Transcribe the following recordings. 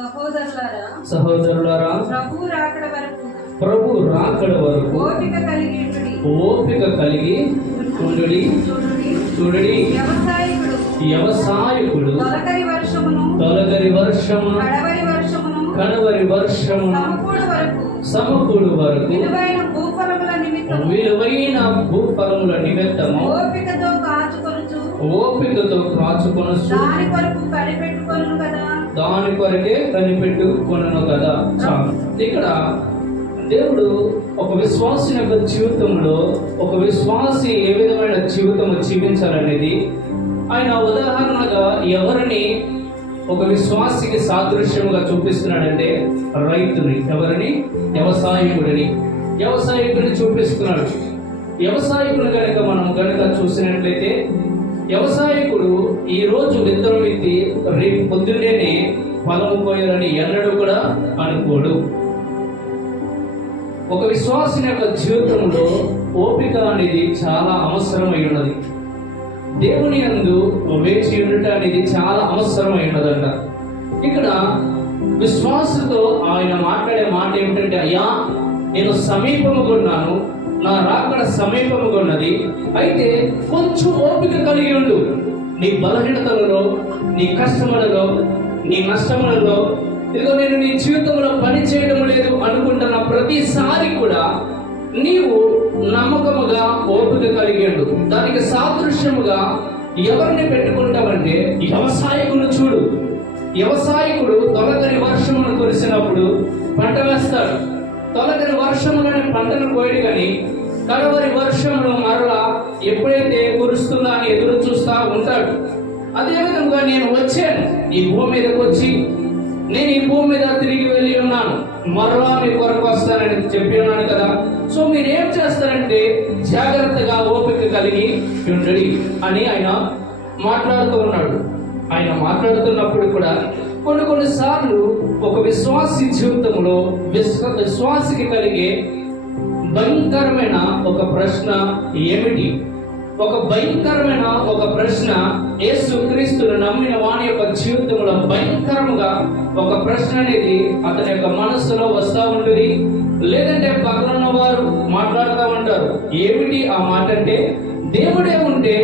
సహోదరులారా, ప్రభు రాకడ వరకు ఓపిక కలిగి ఉండుడి. చూడుడి, వ్యవసాయకుడు తొలకరి వర్షమును కడవరి వర్షమును సమకూడు వరకు విలువైన భూఫలముల నిమిత్తము ఓపికతో కాచుకొనుచు దాని కొరకే కనిపెట్టుకొనును కదా. ఇక్కడ దేవుడు ఒక విశ్వాసి యొక్క జీవితంలో ఒక విశ్వాసి ఏ విధమైన జీవితం జీవించాలనేది ఆయన ఉదాహరణగా ఎవరిని ఒక విశ్వాసికి సాదృశ్యముగా చూపిస్తున్నాడంటే రైతుని, ఎవరిని? వ్యవసాయకుడిని చూపిస్తున్నాడు. వ్యవసాయకుడు మనం కనుక చూసినట్లయితే వ్యవసాయకుడు ఈ రోజు విత్తనం ఎత్తి రేపు పొద్దున్నేనే ఫలము కోయాలని ఎన్నడూ కూడా అనుకోడు. ఒక విశ్వాసి యొక్క జీవితంలో ఓపిక అనేది చాలా అవసరమై ఉన్నది. దేవుని యందు వేచి ఉండట అనేది చాలా అవసరమై ఉన్నదంట. ఇక్కడ విశ్వాసంతో ఆయన మాట్లాడే మాట ఏమిటంటే, అయ్యా నేను సమీపముగా ఉన్నాను, నా రాకడ సమీపముగా ఉన్నది, అయితే కొంచెం ఓపిక కలిగి ఉండు. నీ బలహీనతలలో, నీ కష్టములలో, నీ నష్టములలో, ఇదిగో నేను నీ జీవితంలో పని చేయడం లేదు అనుకుంటున్న ప్రతిసారి కూడా నీవు నమ్మకముగా ఓపిక కలిగి ఉండు. దానికి సాదృశ్యముగా ఎవరిని పెట్టుకుంటామంటే వ్యవసాయకుడు. చూడు, వ్యవసాయకుడు తొలకరి వర్షమును కురిసినప్పుడు పంట వేస్తాడు. తొలకరి వర్షములని పంటను కోయడు, కానీ కడవరి వర్షమును మరలా ఎప్పుడైతే కురుస్తుందా అని ఎదురు చూస్తా ఉంటాడు. అదేవిధంగా నేను వచ్చాను, ఈ భూమి మీదకి వచ్చి నేను ఈ భూమి మీద తిరిగి వెళ్ళి ఉన్నాను, మరలా మీ కొరకు వస్తానని చెప్పి ఉన్నాను కదా. సో మీరు ఏం చేస్తారంటే జాగ్రత్తగా ఓపిక కలిగి ఉండండి అని ఆయన మాట్లాడుతూ ఉన్నాడు. ఆయన మాట్లాడుతున్నప్పుడు కూడా కొన్నిసార్లు ఒక విశ్వాసి జీవితంలో విశ్వాసికి కలిగే భయంకరమైన ఒక ప్రశ్న ఏమిటి? ఒక భయంకరమైన ఒక ప్రశ్న యేసుక్రీస్తును నమ్మిన వాని యొక్క జీవితంలో భయంకరముగా ఒక ప్రశ్న అనేది అతని యొక్క మనస్సులో వస్తూ ఉంటుంది. లేదంటే పక్కన వారు మాట్లాడుతూ ఉంటారు. ఏమిటి ఆ మాట అంటే, దేవుడే ఉంటే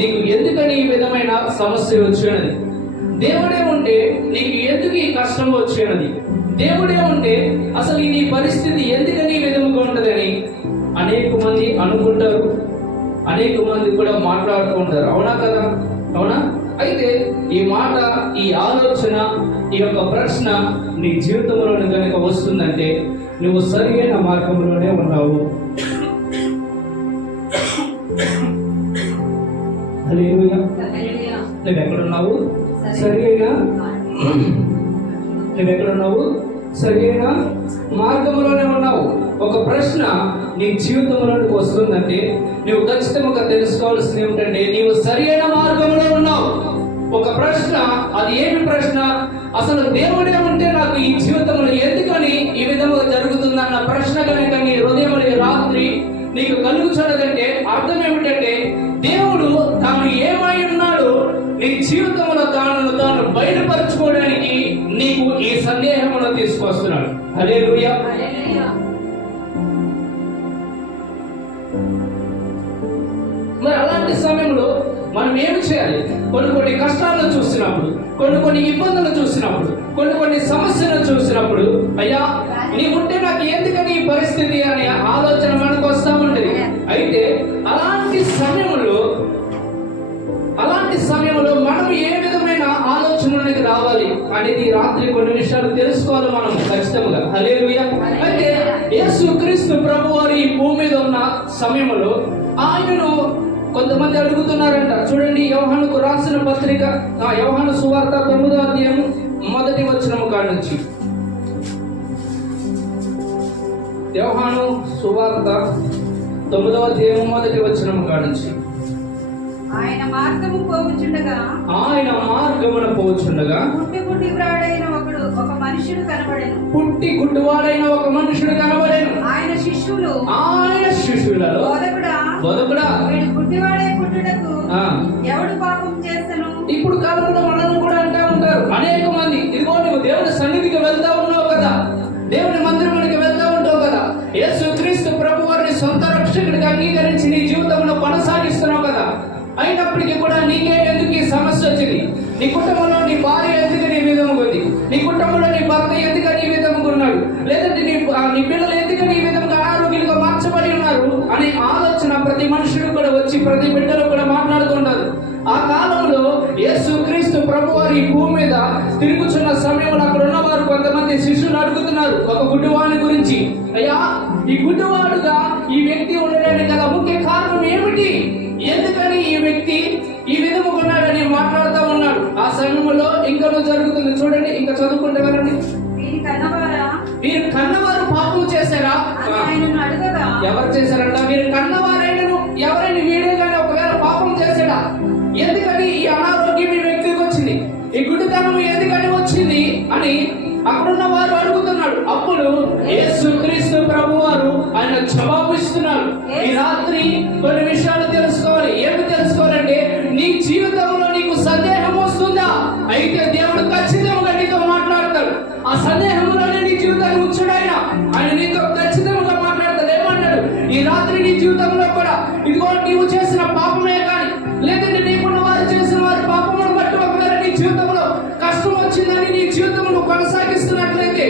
నీకు ఎందుకని ఈ విధమైన సమస్య వచ్చినది? దేవుడే ఉంటే నీకు ఎందుకు ఈ కష్టం వచ్చినది? దేవుడే ఉంటే అసలు నీ పరిస్థితి ఎందుకని ఈ విధముగా ఉంటుందని అనేక మంది అనుకుంటారు, అనేక మంది కూడా మాట్లాడుతూ ఉంటారు. అవునా కదా? అవునా? అయితే ఈ మాట, ఈ ఆలోచన, ఈ యొక్క ప్రశ్న నీ జీవితంలో కనుక వస్తుందంటే నువ్వు సరైన మార్గంలోనే ఉన్నావు. నువ్వెక్కడున్నావు? సరైన మార్గంలోనే ఉన్నావు. ఒక ప్రశ్న నీ జీవితంలోకి వస్తుందంటే నువ్వు ఖచ్చితంగా తెలుసుకోవాల్సింది ఏమిటంటే నీవు సరైన మార్గంలో ఉన్నావు. ఒక ప్రశ్న, అది ఏమి ప్రశ్న? అసలు దేవుడే ఉంటే నాకు ఈ జీవితంలో ఎందుకని ఈ విధంగా జరుగుతుందన్న ప్రశ్న కనుక నీ హృదయంలో రాత్రి నీకు కలుగుతున్నదంటే అర్థం ఏమిటంటే దేవుడు తాను ఏమై ఉన్నాడు నీ జీవితంలో తాను బయటపరచుకోవడానికి నీకు ఈ సందేహమును తీసుకొస్తున్నాడు. హల్లెలూయా. మరి అలాంటి సమయంలో మనం ఏమి చేయాలి? కొన్ని కష్టాలను చూసినప్పుడు, కొన్ని ఇబ్బందులు చూసినప్పుడు, కొన్ని సమస్యలను చూసినప్పుడు, అయ్యా నీవుంటే నాకు ఎందుకని ఈ పరిస్థితి అనే ఆలోచన మనకు వస్తూ ఉంటుంది. అయితే అలాంటి సమయంలో మనం ఏ విధమైన ఆలోచనకి రావాలి అనేది రాత్రి కొన్ని విషయాలు తెలుసుకోవాలి మనం ఖచ్చితంగా. హల్లెలూయా. అయితే యేసుక్రీస్తు ప్రభువారు ఈ భూమి మీద ఉన్న సమయంలో ఆయనను కొంతమంది అడుగుతున్నారంట. చూడండి, యోహానుకు రాసిన పత్రిక, యోహాను సువార్త 9వ అధ్యాయం 1వ వచనం కాడ నుంచి. యోహాను సువార్త 9వ అధ్యాయం 1వ వచనం కాడ నుంచి. ఆయన మార్గమున పోవచుండగా పుట్టి గుడ్డివాడైన ఒక మనుషుడు కనబడెను. ఆయన శిష్యులలో బోధకుడా వీడు గుడ్డివాడై పుట్టుటకు ఎవడు పాపం చేసెను? ఇప్పుడు కాలంలో మనల్ని కూడా అంటూ ఉంటారు అనేక మంది, ఇదిగో నువ్వు దేవుని సన్నిధికి నీ పిల్లలు ఎందుకని ఈ విధంగా అనారోగ్యంగా మార్చబడి ఉన్నారు అనే ఆలోచన ప్రతి మనుషుడు కూడా వచ్చి ప్రతి బిడ్డలు కూడా మాట్లాడుతుంటారు. ఆ కాలంలో యేసుక్రీస్తు ప్రభువారు ఈ భూమి మీద తిరుగుతున్న సమయంలో అక్కడ ఉన్నవారు కొంతమంది శిష్యులు అడుగుతున్నారు ఒక గుడ్డివాని గురించి, అయ్యా ఈ గుడ్డివాడుగా ఈ వ్యక్తి ఉండడానికి గల ముఖ్య కారణం ఏమిటి, ఎందుకని ఈ వ్యక్తి ఈ విధముగా ఉన్నాడని మాట్లాడుతూ ఉన్నాడు. ఆ సమయంలో ఇంకా జరుగుతుంది చూడండి, ఇంకా చదువుకుంటే వెళ్ళండి. మీరు కన్నవారు పాపం చేశారా? ఎవరు చేశారంట? మీరు కన్నవారైనను ఎవరైనా వీడే కానీ ఒకవేళ పాపం చేశాడా? ఎందుకని ఈ అనారోగ్యం ఈ వ్యక్తికి వచ్చింది, ఈ గుడ్డితనం ఎందుకని వచ్చింది అని అక్కడున్న వారు అడుగుతున్నాడు. అప్పుడు యేసుక్రీస్తు ప్రభువారు ఆయన జవాబు ఇస్తున్నారు. ఈ రాత్రి కొన్ని విషయాలు తెలుసుకోవాలి. ఏమి తెలుసుకోవాలంటే, నీ జీవితంలో నీకు సందేహం వస్తుందా? అయితే దేవుడు ఖచ్చితంగా నీతో మాట్లాడతాడు. ఆ సందేహంలోనే నీ జీవితాన్ని ఉంచుడు ఆయన నీతో ఖచ్చితంగా మాట్లాడతాడు. ఏమన్నాడు? ఈ రాత్రి నీ జీవితంలో కూడా ఇదిగో నీవు చేసిన పాపమే కానీ లేదంటే నీకున్న వారు చేసిన వారి పాపమును బట్టి ఒకవేళ నీ జీవితంలో కష్టం వచ్చిందని నీ జీవితంలో కొనసాగిస్తున్నట్లయితే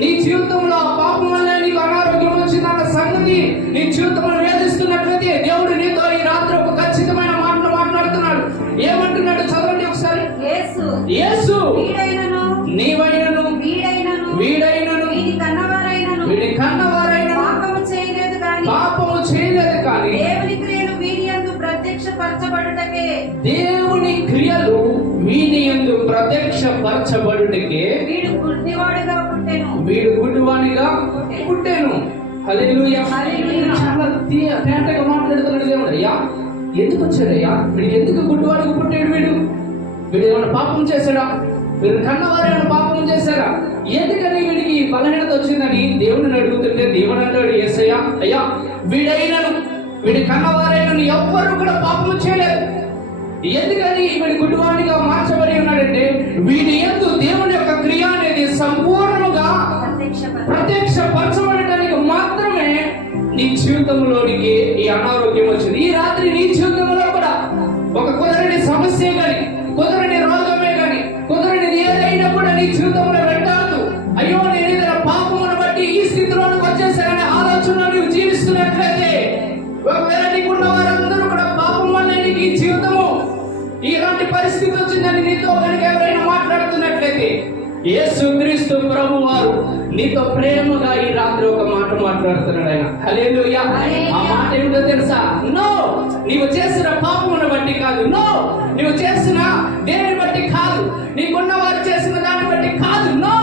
నీ జీవితంలో ఆ పాపం వల్ల నీకు అనారోగ్యం వచ్చిందన్న సంగతి నీ జీవితంలో వేధిస్తున్నట్లయితే దేవుడు నీతో ఈ రాత్రి ఒక ఖచ్చితమైన మాటలు మాట్లాడుతున్నాడు. ఏమంటున్నాడు చదవండి ఒకసారి. యేసు నీవైనను వీడైనను వీడి కన్నవారైనను పాపము చేయలేదు కానీ దేవుని క్రియలు వీని యందు ప్రత్యక్షపరచబడుటకే వీడు గుడ్డివానిగా పుట్టెను. హల్లెలూయా. చాలా తేటగా మాట్లాడుతున్నాడు దేవుడు. అయ్యా ఎందుకు వచ్చాడయ్యా? వీడికి ఎందుకు గుడ్డివాడిగా పుట్టాడు? వీడు ఏమైనా పాపం చేశాడా? వీడు కన్నవారు ఏమైనా పాపం చేశారా? ఎందుకని వీడికి బలహీనత వచ్చిందని దేవుడిని అడుగుతుంటే దేవుడు అంటాడు, యేసయ్యా అయ్యా వీడైనను వీడి కన్నవారైనను ఎవ్వరూ కూడా పాపం చేయలేదు. ఎందుకని వీడి గుడ్డివాడిగా మార్చబడి ఉన్నాడంటే, వీడి యందు దేవుని యొక్క క్రియ అనేది సంపూర్ణంగా ప్రత్యక్షపరచబడటానికి మాత్రమే నీ జీవితంలోనికి ఈ అనారోగ్యం వచ్చింది. ఈ రాత్రి నీ జీవితంలో కూడా ఒక కుదరని సమస్య కానీ కుదరని రోగమే కానీ కుదరని ఏదైనా కూడా నీ జీవితంలో వెంటాడు. అయ్యో నేను ఏదైనా పాపమును బట్టి ఈ స్థితిలోనికి వచ్చేసాననే ఆలోచన నువ్వు జీవిస్తున్నట్లయితే, ఒకవేళ నీకున్న వారందరూ కూడా పాపం వల్ల నీకు ఈ జీవితము ఇలాంటి పరిస్థితి వచ్చిందని నీతో కనుక ఎవరైనా మాట్లాడుతున్నట్లయితే, యేసుక్రీస్తు ప్రభువారు నీతో ప్రేమగా ఈ రాత్రి ఒక మాట మాట్లాడుతున్నాడు ఆయన. హల్లెలూయా. ఆ మాట ఏమిటో తెలుసా? నో, నీవు చేసిన పాపమును బట్టి కాదు. నో, నీవు చేసిన దేని బట్టి కాదు. నీకున్న వారు చేసిన దాన్ని బట్టి కాదు. నో,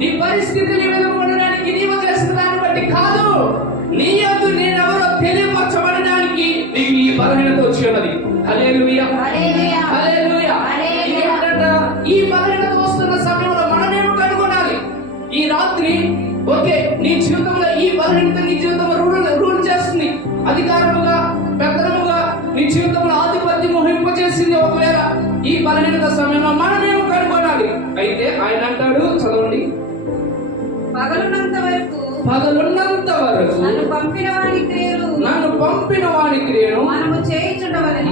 నీ పరిస్థితిని వెలువడడానికి నీవు చేసిన దాన్ని బట్టి కాదు. నీ యందు నేనెవరో తెలియపరచబడడానికి నీకు ఈ బలహీనత వచ్చి ఉన్నది. హల్లెలూయా. హల్లెలూయా. ఏంటంట? ఈ బలహీనత వస్తున్న సమయంలో మనమేమో కనుగొనాలి. ఈ రాత్రి ఓకే, నీ జీవితంలో ఈ బలహీనత నీ జీవితంలో రూల్ చేస్తుంది, అధికారముగా పెద్దముగా నీ జీవితంలో ఆధిపత్యం వహింపజేసింది. ఒకవేళ ఈ బలహీనత సమయంలో మనమేమో కనుగొనాలి. అయితే ఆయన అంటాడు, చదవండి. పగలున్నంత వరకు నన్ను పంపిన వాని క్రియలు మనం చేయుచుండవలెను.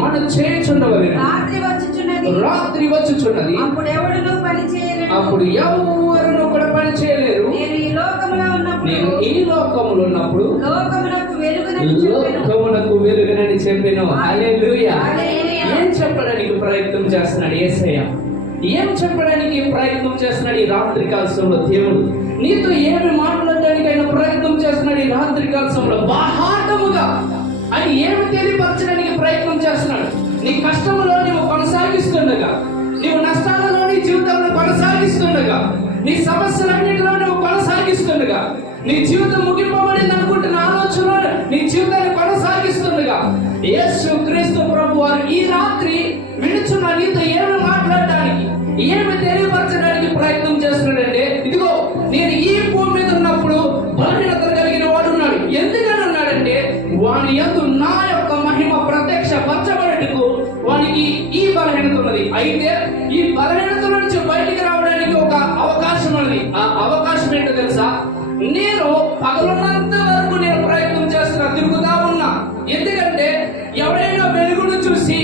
రాత్రి వచ్చుచున్నది, అప్పుడు ఎవరును కూడా పని చేయలేరు. నేను ఈ లోకములో ఉన్నప్పుడు లోకమునకు వెలుగునని చెప్పాను. హల్లెలూయా. ఏం చెప్పడానికి ప్రయత్నం చేస్తున్నాడు యేసయ్య? ఏం చెప్పడానికి ప్రయత్నం చేస్తున్నాడు ఈ రాత్రి కాలంలో దేవుడు? నీతో ఏమి మాట్లాడడానికి ఆయన ప్రయత్నం చేస్తున్నాడు ఈ రాత్రి కాలంలో? బాహాటముగా ఆయన ఏమి తెలియపరచడానికి ప్రయత్నం చేస్తున్నాడు? నీ కష్టంలో నువ్వు కొనసాగిస్తుండగా, నీవు నష్టాలలో నీ జీవితంలో కొనసాగిస్తుండగా, నీ సమస్యలన్నింటిలో నువ్వు కొనసాగిస్తుండగా, నీ జీవితం ముగింపబడింది అనుకుంటున్న ఆలోచన నీ జీవితాన్ని కొనసాగిస్తుండగా, యేసుక్రీస్తు ప్రభువారు ఈ రాత్రి వినుచున్న నీతో ఏమి మాట్లాడడానికి, ఏమి తెలియపరచడానికి ప్రయత్నం చేస్తున్నాడంటే, ఇదిగో నేను ఈ భూమి మీద ఉన్నప్పుడు బలహీనత కలిగిన వాడు ఉన్నాడు. ఎందుకని ఉన్నాడంటే, వాని యందు నా యొక్క మహిమ ప్రత్యక్షపరచబడటకు వానికి ఈ బలహీనత ఉన్నది. అయితే ఈ బలహీనత నుంచి బయటికి రావడానికి ఒక అవకాశం ఉన్నది. ఆ అవకాశం ఏంటో తెలుసా? నేను పగలున్నంత వరకు నేను ప్రయత్నం చేస్తున్నా, తిరుగుతా ఉన్నా. ఎందుకంటే ఎవరైనా వెలుగును చూసి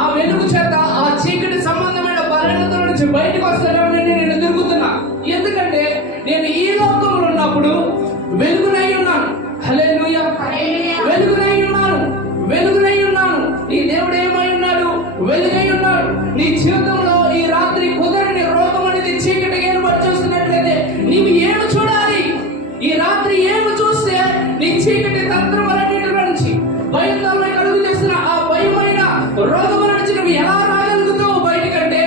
ఆ వెలుగు చేత ఆ చీకటి సంబంధమైన బలహీనత నుంచి బయటకు వస్తాడని నేను తిరుగుతున్నా. నీ జీవితంలో ఈ రాత్రి కుదరని రోగం అనేది చీకటి ఏర్పాటు చేస్తున్నట్లయితే నీవు ఏమి చూడాలి? ఈ రాత్రి ఏమి చూస్తే నీ చీకటి తంత్రములన్నిటిలో నుంచి భయంతో కలుగు చేస్తున్న ఆ భయమైన రోగముల నుంచి నువ్వు ఎలా రాగలుగుతావు బయటకంటే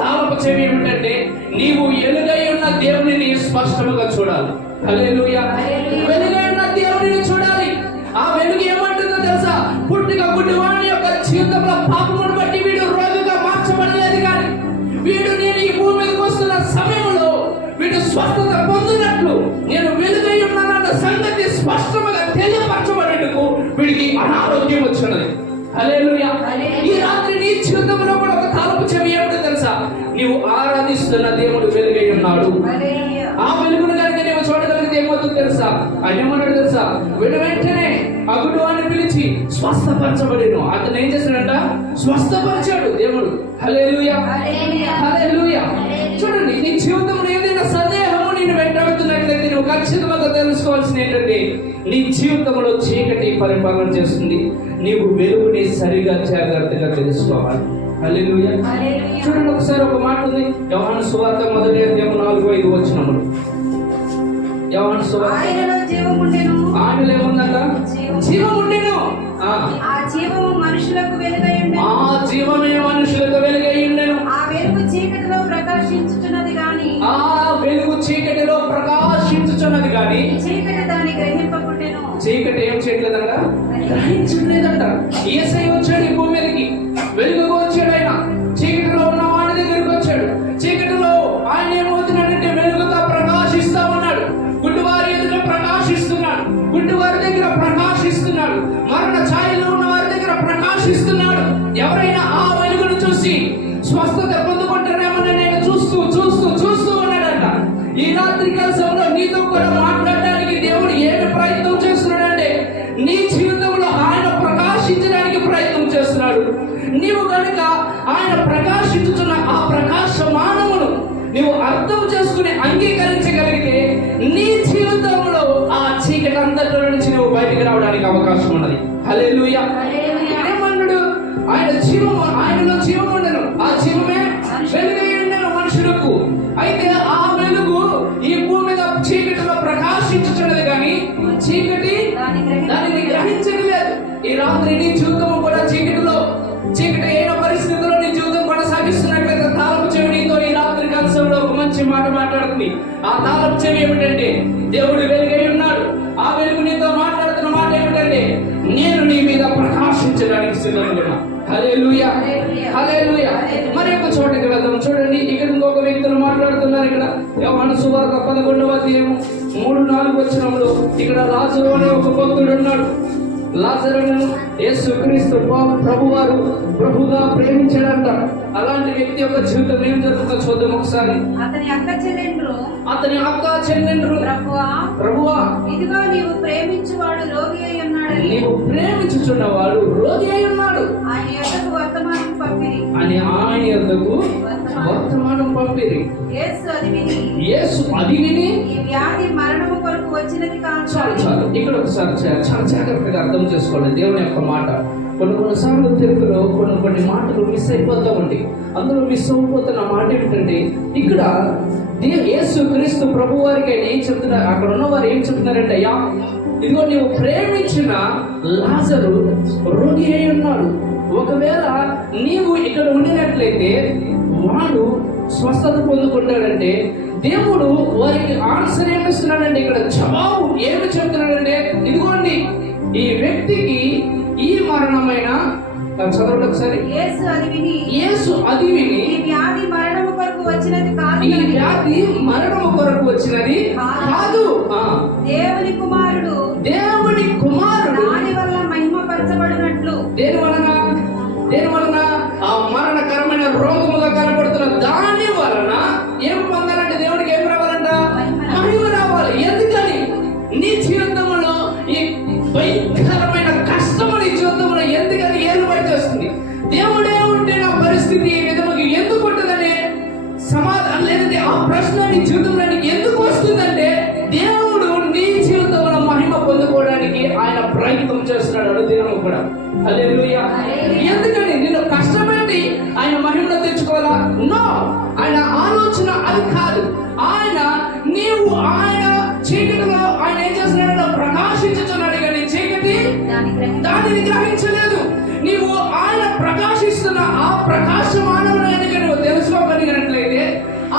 తాళపు చెవి ఏమిటంటే నీవు ఎలుగై ఉన్న దేవునిని స్పష్టంగా చూడాలి. హల్లెలూయా. వెలుగై ఉన్న దేవునిని చూడాలి. ఆ వెలుగు ఏమంటుందో తెలుసా? పుట్టిక గుడ్డివాని యొక్క జీవితంలో పాపమును బట్టి వీడు రోగిగా మార్చబడలేదు, కానీ వీడు నేను ఈ భూమి మీదకి వస్తున్న సమయంలో వీడు స్వస్థత పొందినట్లు నేను వెలుగై ఉన్నానన్న సంగతి స్పష్టంగా తెలియపరచబడేందుకు వీడికి అనారోగ్యం వచ్చినది. హల్లెలూయా. ఈ రాత్రి నీ జీవితంలో కూడా ఒక తాళపు చెవి ఏమిటో తెలుసా? నీవు ఆరాధిస్తున్న దేవుడు వెలుగై ఉన్నాడు. ఆ వెలుగును కనుక నీవు చూడగలిగితే ఏమవుతుందో తెలుసా? ఆయన ఏమన్నాడు తెలుసా? వెంటనే ఆ గుడ్డివాడిని పిలిచి స్వస్థపరచబడేను. అతను ఏం చేశాడంట? స్వస్థపరిచాడు దేవుడు. హల్లెలూయా. హల్లెలూయా. చూడండి, నీ జీవితంలో ఏదైనా సందేహము నేను వెంటాడుతున్నట్లయితే నువ్వు ఖచ్చితంగా తెలుసుకోవాల్సింది ఏంటంటే నీ జీవితంలో చీకటి పరిపాలన చేస్తుంది. నీవు వెలుగుని సరిగా జాగ్రత్తగా తెలుసుకోవాలి. హల్లెలూయా. చూడండి, ఒకసారి ఒక మాట ఉంది. యోహాను సువార్త 1:4-5 వచనములు. యోహాను సువార్త ఆయనలో ఏముందంట? జీవం ఉండెను. ఆ జీవము మనుషులకు వెలుగై ఉండెను. ఆ జీవమే మనుషులకు వెలుగై ఉండెను. ఆ వెలుగు చీకటిలో ప్రకాశించుచున్నది గాని ఆ వెలుగు చీకటిలో ప్రకాశించుచున్నది గాని చీకటి దాన్ని గ్రహింపకుండెను. చీకటి ఏం చేయట్లేదంట? గ్రహించట్లేదంట. యేసయ్య వచ్చాడు ఈ భూమి మీదకి, వెలుగుగా వచ్చాడు. ఆయన చీకటిలో ఉన్న వాడి దగ్గరికి వచ్చాడు. చీకటిలో ఆయన ఏమవుతున్నాడంటే వెలుగుగా ప్రకాశిస్తా ఉన్నాడు. గుడ్డివారి ఎదుట ప్రకాశిస్తున్నాడు. గుడ్డివారి దగ్గర ప్రకాశిస్తున్నాడు. మరణ ఛాయలో ఉన్న వారి దగ్గర ప్రకాశిస్తున్నాడు. ఎవరైనా ఆ వెలుగును చూసి స్వస్థత పొందుకుంటారేమని నేను చూస్తూ ఉన్నాడంట. ఈ రాత్రి కాలంలో నీతో కూడా మాట్లాడడానికి దేవుడు ఏమి ప్రయత్నం చేస్తున్నాడంటే నీ జీవితంలో ఆయన ప్రకాశించడానికి ప్రయత్నం చేస్తున్నాడు. నీవు కనుక ఆయన ప్రకాశించుతున్న ఆ ప్రకాశమానమును నీవు అర్థం చేసుకుని అంగీకరించగలిగితే నీ జీవితంలో ఆ చీకటి అంతట్లో నుంచి నువ్వు బయటికి రావడానికి అవకాశం ఉన్నది. హల్లెలూయా. ఏమన్నాడు? ఆయన జీవము, ఆయనలో జీవం ఉండను. ఆ జీవమే వెలుగై ఉండను మనుషులకు. అయితే ఆ వెలుగు ఈ భూమి మీద చీకటిలో ప్రకాశించుతున్నది కానీ చీకటి దానిని గ్రహించలేదు. ఈ రాత్రి నీ జీవితం కూడా చీకటి అయిన పరిస్థితుల్లో నీ జీవితం కొనసాగిస్తున్నట్లయితే తాళపు చెవి నీతో ఈ రాత్రి కలసంలో ఒక మంచి మాట మాట్లాడుతుంది. ఆ తాళపు చెవి ఏమిటంటే దేవుడు వెలుగై ఉన్నాడు. ఆ వెలుగు నీతో మాట్లాడుతున్న మాట ఏమిటంటే నేను నీ మీద ప్రకాశించడానికి సిద్ధంగా. హల్లెలూయా. హల్లెలూయా. మరి ఒక చోటకి వెళ్దాం. చూడండి, ఇక్కడ ఇంకొక వ్యక్తులు మాట్లాడుతున్నారు. ఇక్కడ యోహాను సువార్త 11:3-4 వచనంలో ఇక్కడ లాజరు అనే ఒక భక్తుడు ఉన్నాడు. లాజరును యేసుక్రీస్తు ప్రభువారు ప్రభుగా ప్రేమించాడంట. అలాంటి వ్యక్తి యొక్క జీవితం ఏం జరుగుతుందో చూద్దాం ఒకసారి. అతని అక్క చెల్లెండ్రు ప్రభువా ఇదిగో నీవు ప్రేమించువాడు రోగి అయి ఉన్నాడని, నీవు ప్రేమించుచున్నవాడు రోగి అయి ఉన్నాడు ఆయన యొద్దకు వర్తమానం పంపిరి అని ఆయన యొద్దకు వర్తమానం పంపిరి. యేసు అది విని ఈ వ్యాధి మరణము కొరకు వచ్చినది కాదు. చాలు ఇక్కడ ఒకసారి చాలా జాగ్రత్తగా అర్థం చేసుకోండి దేవుని యొక్క మాట. కొన్నిసార్లు తెలుగులో కొన్ని మాటలు మిస్ అయిపోతా ఉంటాయి. అందులో మిస్ అయిపోతున్న మాట ఏమిటంటే ఇక్కడ యేసు క్రీస్తు ప్రభు వారికి ఆయన ఏం చెప్తున్నారు, అక్కడ ఉన్న వారు ఏం చెప్తున్నారంటే, అయ్యా ఇదిగో నీవు ప్రేమించిన లాజరు రోగి అయి ఉన్నాడు. ఒకవేళ నీవు ఇక్కడ ఉండినట్లయితే వాడు స్వస్థత పొందుకుంటాడంటే దేవుడు వారికి ఆన్సర్ ఏమిస్తున్నాడంటే, ఇక్కడ జవాబు ఏమి చెప్తున్నాడంటే, ఇదిగోండి ఈ వ్యక్తికి ఈ మరణమైన చదవండి ఒకసారి. యేసు అది విని ఈ వ్యాధి మరణము కొరకు వచ్చినది కాదు, దేవుని కుమారుడు దాని వల్ల మహిమపరచబడినట్లు. దేని వలన ఆ మరణకరమైన రోగముగా కనబడుతున్న దాని వలన ఏం పొందాలంటే దేవుడికి ఏం రావాలంట? మహిమ రావాలి. ఎందుకని? నీ జీవితంలో ఈ భయంకరమైన కష్టము నీ జీవితంలో ఎందుకని ఏర్పాటు చేస్తుంది? దేవుడే ఉంటే నా పరిస్థితి ఈ విధముగా ఎందుకు ఉంటుందనే సమాధానం లేదంటే ఆ ప్రశ్న నీ జీవితంలో ఎందుకు వస్తుందంటే దేవుడు నీ జీవితంలో మహిమ పొందుకోవడానికి ఆయన ప్రయత్నం చేస్తున్నాడు అనుదినము కూడా. హల్లెలూయా. ఎందుకని నిన్ను నో, ఆయన ఆలోచన అది కాదు. ఆయన చీకటిలో ఆయన ఏం చేస్తున్నాడు? ప్రకాశించుతున్నాడు, కానీ చీకటి దానిని గ్రహించలేదు. నీవు ఆయన ప్రకాశిస్తున్న ఆ ప్రకాశమానమైన నువ్వు తెలుసుకోగలిగినట్లయితే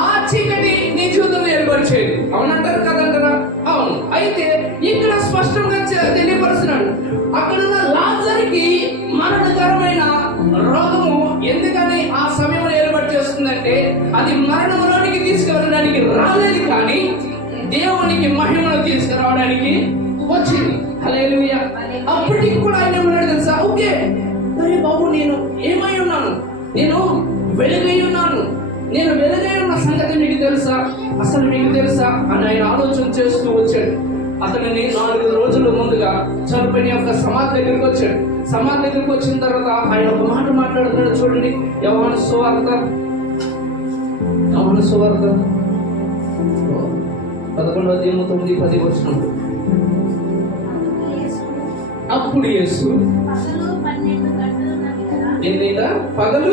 ఆ చీకటి నీ జీవితంలో ఏర్పరిచేది. అవునంటారు కదంటారా? అవును. అయితే ఇక్కడ స్పష్టంగా తెలియపరుస్తున్నాడు, అక్కడున్న లాజరుకి మరణకరమైన రోగము ఎందుకని ఆ సమయంలో ఏర్పాటు చేస్తుందంటే అది మరణంలోనికి తీసుకువెళ్ళడానికి రాలేదు, కానీ దేవునికి మహిమను తీసుకురావడానికి వచ్చింది. హల్లెలూయా. అప్పటికి కూడా ఆయన ఏమన్నాడు తెలుసా? ఓకే, మరి బాబు నేను ఏమై ఉన్నాను? నేను వెలుగై ఉన్నాను. నేను వెలుగై ఉన్న సంగతి మీకు తెలుసా? అసలు మీకు తెలుసా అని ఆయన ఆలోచన చేస్తూ వచ్చాడు. అతనిని 4 రోజుల ముందుగా చనిపోయిన యొక్క సమాధి దగ్గరికి వచ్చాడు. సమాధి దగ్గరికి వచ్చిన తర్వాత ఆయన ఒక మాట మాట్లాడుతున్నాడు. చూడండి, యోహాను సువార్త 11:9-10 అప్పుడు యేసు ఏంటంట? పగలు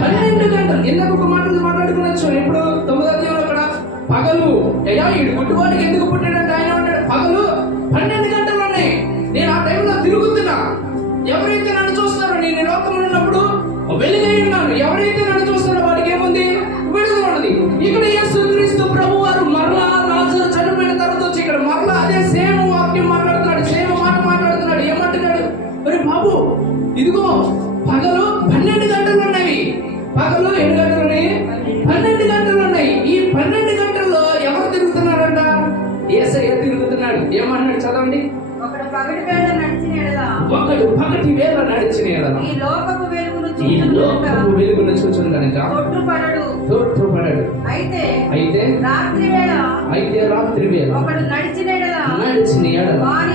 12 గంటలు. ఎందుకు ఒక మాట మాట్లాడుకునొచ్చు. ఇప్పుడు 9వ అధ్యాయంలో అక్కడ పగలు అయ్యా ఈ గుడ్డివాడికి ఎందుకు పుట్టాడంటే ఆయన ఉన్నాడు, పగలు 12 గంటలు ఉన్నాయి. నేను ఆ టైంలో తిరుగుతున్నా. ఎవరైతే నన్ను చూస్తారో, నేను ఈ లోకంలో ఉన్నప్పుడు వెలుగై ఉన్నాను. ఎవరైతే నన్ను చూస్తారో వాడికి ఏముంది? విడుదల ఉన్నది. ఇక్కడ యేసుక్రీస్తు ప్రభు వారు మరలా లాజరు చనిపోయిన తర్వాత వచ్చి ఇక్కడ మరలా అదే సేమ్ వాక్యం మాట్లాడుతున్నాడు, సేమ్ మాట మాట్లాడుతున్నాడు. ఏమంటున్నాడు? మరి బాబు ఇదిగో పగలు 12 గంటలు ఉన్నవి. పగలు ఎన్ని గంటలు ఉన్నాయి? 12 గంటలు ఉన్నాయి. ఈ 12 గంటల్లో ఎవరు తిరుగుతున్నారంట? యేసయ్య తిరుగుతున్నాడు. ఏమన్నాడు చదవండి. ఒకడు పగటి వేళ నడిచిన ఎడల ఈ లోకపు వెలుగును చూచును గనుక తొట్రుపడడు. అయితే రాత్రి వేళ ఒకడు నడిచిన ఎడల వాని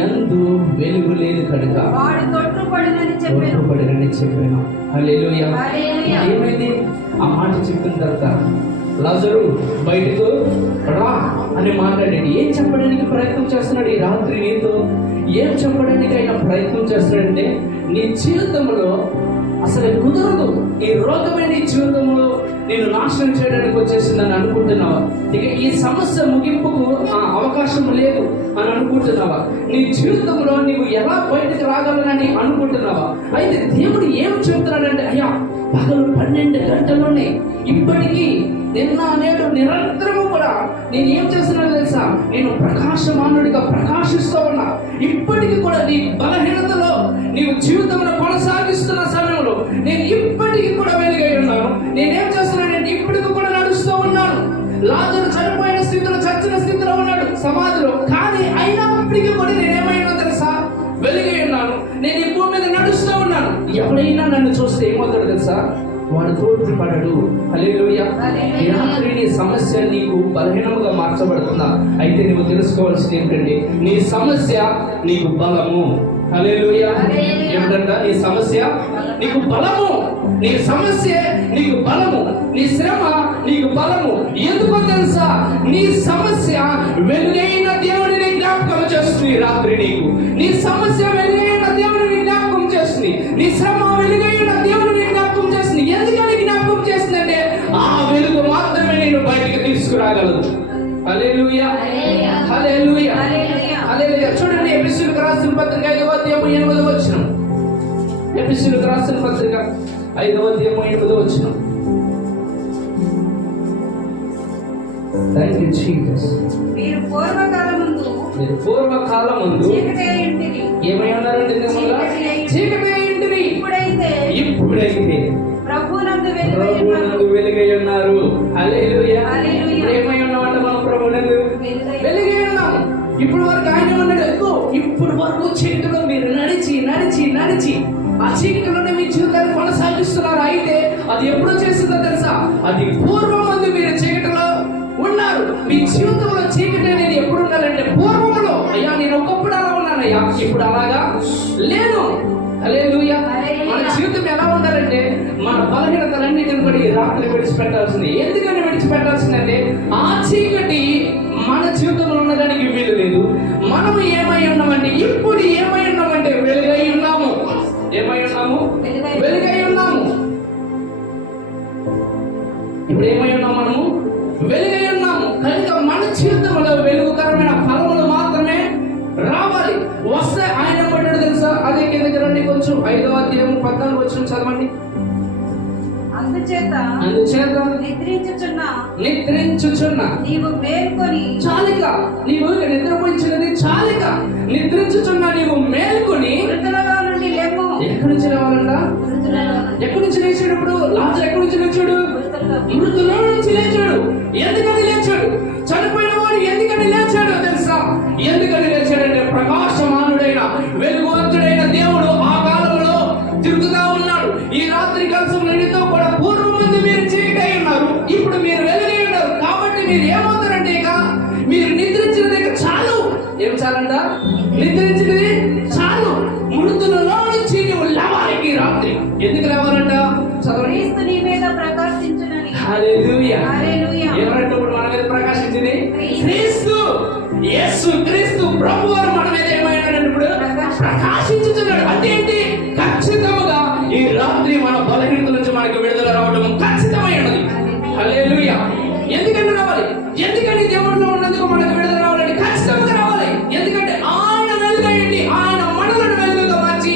యందు వెలుగు లేదు కనుక వాడు తొట్రుపడనని చెప్పాను. హల్లెలూయా. ఏమైంది? ఆ మాట చెప్పిన తర్వాత లాజరు బయటకు రా అని మాట్లాడండి. ఏం చెప్పడానికి ప్రయత్నం చేస్తున్నాడు ఈ రాత్రి నీతో? ఏం చెప్పడానికి ఆయన ప్రయత్నం చేస్తున్నాడంటే, నీ జీవితంలో అసలు కుదరదు, ఈ రోగమే నీ జీవితంలో నేను నాశనం చేయడానికి వచ్చేసిందని అనుకుంటున్నావా? ఇక ఈ సమస్య ముగింపుకు అవకాశం లేదు అని అనుకుంటున్నావా? నీ జీవితంలో నీవు ఎలా బయటకు రాగలనని అనుకుంటున్నావా? అయితే దేవుడు ఏం చెప్తున్నాడంటే, అయ్యా పగలు 12 గంటల్లోనే ఇప్పటికీ నిన్న నేడు నిరంతరము కూడా నేను ఏం చేస్తున్నాను తెలుసా? నేను ప్రకాశమానుడిగా ప్రకాశిస్తూ ఉన్నా. ఇప్పటికీ కూడా నీ బలహీనతలో నీవు జీవితంలో కొనసాగిస్తున్న సమయంలో నేను ఇప్పటికీ కూడా వెలుగై ఉన్నాను. నేనేం చేస్తున్నానంటే ఇప్పటికి కూడా నడుస్తూ ఉన్నాను. లాజరు చనిపోయిన స్థితిలో, చచ్చిన స్థితిలో ఉన్నాడు సమాధిలో, కానీ అయినప్పటికీ కూడా నేనేమైనా తెలుసా? వెలుగై ఉన్నాను. నేను ఈ భూమి మీద నడుస్తూ ఉన్నాను. ఎవరైనా నన్ను చూస్తే ఏమవుతాడు తెలుసా? వాడు తోడ్పడడు. హల్లెలూయా. ఈ రాత్రి నీ సమస్య నీకు బలహీనముగా మార్చబడుతుందా? అయితే నువ్వు తెలుసుకోవాల్సింది ఏంటంటే, నీ సమస్య నీకు బలము. హల్లెలూయా. ఏమిటంట? నీ సమస్య నీకు బలము. నీ సమస్య నీకు బలము. నీ శ్రమ నీకు బలము. ఎందుకో తెలుసా? నీ సమస్య వెలుగైన దేవుడిని జ్ఞాపకం చేస్తుంది. రాత్రి నీకు నీ సమస్య వెలుగైన దేవుడిని జ్ఞాపకం చేస్తుంది. నీ శ్రమ వెలుగైన దేవుడిని జ్ఞాపకం చేస్తుంది. ఎందుకని జ్ఞాపకం చేస్తుందంటే ఆ వెలుగు మాత్రమే నేను బయటికి తీసుకురాగలదు. హల్లెలూయా. హల్లెలూయా. హల్లెలూయా. చూడండి, ఎఫెసీయులకు రాసిన పత్రిక 5వ అధ్యాయం 8వ వచనం. ఎఫెసీయులకు రాసిన పత్రిక 5వ అధ్యాయం 8వ వచనం. Thank you Jesus. మీరు పూర్వకాలమందు ఏమై ఉన్నారంటే చీకటి అయింటిరి. ఇప్పుడైతే ప్రభువునందు వెలుగై ఉన్నారు. హల్లెలూయా. ఏమై ఉన్నామంటే మనం ప్రభువునందు వెలుగై ఉన్నాము. ఇప్పుడు వరకు ఆయన ఉన్నాడు. ఇప్పుడు వరకు చీకటిలో మీరు నడిచి నడిచి నడిచి ఆ చీకటిలోనే మీ జీవితాన్ని కొనసాగిస్తున్నారు. అయితే అది ఎప్పుడు చేసిందో తెలుసా? అది పూర్వమందు మీరు చీకటిలో ఉన్నారు. మీ జీవితంలో చీకటి అనేది ఎప్పుడు ఉండాలంటే పూర్వంలో. అయ్యా నేను ఒకప్పుడు అలా ఉన్నానయ్యా, ఇప్పుడు అలాగా లేను. హల్లెలూయా. మన జీవితం ఎలా ఉండాలంటే మన బలహీనతలన్నిటిని కూడా ఈ రాత్రి విడిచిపెట్టాల్సింది. ఎందుకని విడిచిపెట్టాల్సిందంటే ఆ చీకటి మన జీవితంలో ఉండడానికి వీలు లేదు. మనం ఏమై ఉన్నామంటే ఇప్పుడు ఏమై ఉన్నామంటే వెలుగై ఉన్నాము. ఏమై ఉన్నాము? వెలుగై ఉన్నాము. ఇప్పుడు ఏమై ఉన్నాం? మనము వెలుగై ఉన్నాము. కనుక మన జీవితంలో వెలుగుకరమైన ఫలములు మాత్రమే రావాలి. వస్తే ఆయన ఏమంటాడు తెలుసా? అదే కిందకి రండి కొంచెం, 5వ అధ్యాయం 14 వచనం చదవండి. అందుచేత నిద్రించుచున్న నీవు మేల్కొని చాలిక, నీవు నిద్రపోయించినది చాలిక, నిద్రించుచున్న నీవు మేల్కొని మృతులలో నుండి లెమ్ము. ఎక్కడి నుంచి లేవాలంట? ఎక్కడి నుంచి లేచాడు? లాజరు ఎక్కడి నుంచి లేచాడు? మృతుల నుంచి లేచాడు. ఎందుకని లేచాడు? చనిపోయిన వాడు ఎందుకని లేచాడు తెలుసా? ఎందుకని లేచాడంటే ప్రకాశమానుడైన వెలుగువంతుడైన దేవుడు ఆ కాలంలో తిరుగుతా ఉన్నాడు. ఈ రాత్రి కలసం నీతో కూడా పూర్వం ముందు మీరు చీకటై ఉన్నారు, ఇప్పుడు మీరు వెలుగై ఉన్నారు. కాబట్టి మీరు ఏమవుతారంటే ఇక మీరు నిద్రించినది ఇక చాలు. ఏం చాలంట? నిద్రించినది చాలు. మృతులలో నుంచి నువ్వు లేవాలి ఈ రాత్రి. ఎందుకు లేవాలంట? క్రీస్తు నీ మీద ప్రకాశించునని. హల్లెలూయా. హల్లెలూయా. ఎవరంటే ఇప్పుడు మన మీద ప్రకాశించింది? క్రీస్తు. యేసు క్రీస్తు ప్రభువారు మన మీద ఏమైనాడు? ఇప్పుడు ప్రకాశించుతున్నాడు. అంటే ఏంటి? ఖచ్చితంగా ఈ రాత్రి మన బలహీనత నుంచి మనకు విడుదల రావడం ఖచ్చితమైనది. హల్లెలూయా. ఎందుకంటే రావాలి? ఎందుకంటే దేవుడిలో ఉన్నందుకు మనకు విడుదల రావాలంటే ఖచ్చితంగా రావాలి. ఎందుకంటే ఆయన వెలుగైంది, ఆయన మనలను వెలుగుగా మార్చి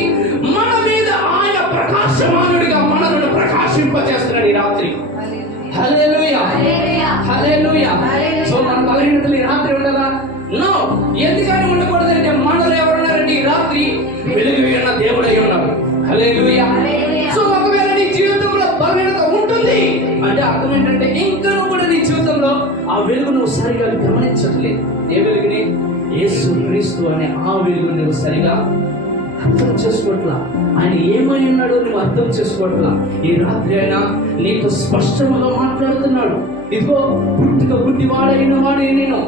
మన మీద ఆయన ప్రకాశమానుడిగా మనలను ప్రకాశింపజేస్తున్నాడు ఈ రాత్రి. హల్లెలూయా. హల్లెలూయా. సో మన బలహీనతలు ఈ రాత్రి ఉండదా? నో. ఎందుకని ఉండకూడదంటే మనలో ఎవరున్నారంటే ఈ రాత్రి వెలుగు ఉన్న దేవుడై ఉన్నారు. హల్లెలూయా. సో ఒకవేళ నీ జీవితంలో బలహీనత ఉంటుంది అంటే అర్థం ఏంటంటే ఇంకా కూడా నీ జీవితంలో ఆ వెలుగు నువ్వు సరిగా గమనించట్లేదు. ఏ వెలుగుని? యేసు క్రీస్తు అనే ఆ వెలుగు నువ్వు సరిగా అర్థం చేసుకోవట్లా. ఆయన ఏమై ఉన్నాడో నువ్వు అర్థం చేసుకోవట్లా. ఈ రాత్రి ఆయన నీకు స్పష్టంగా మాట్లాడుతున్నాడు. ఇదిగో పుట్టుక గుడ్డివాడైన వాడే నేను,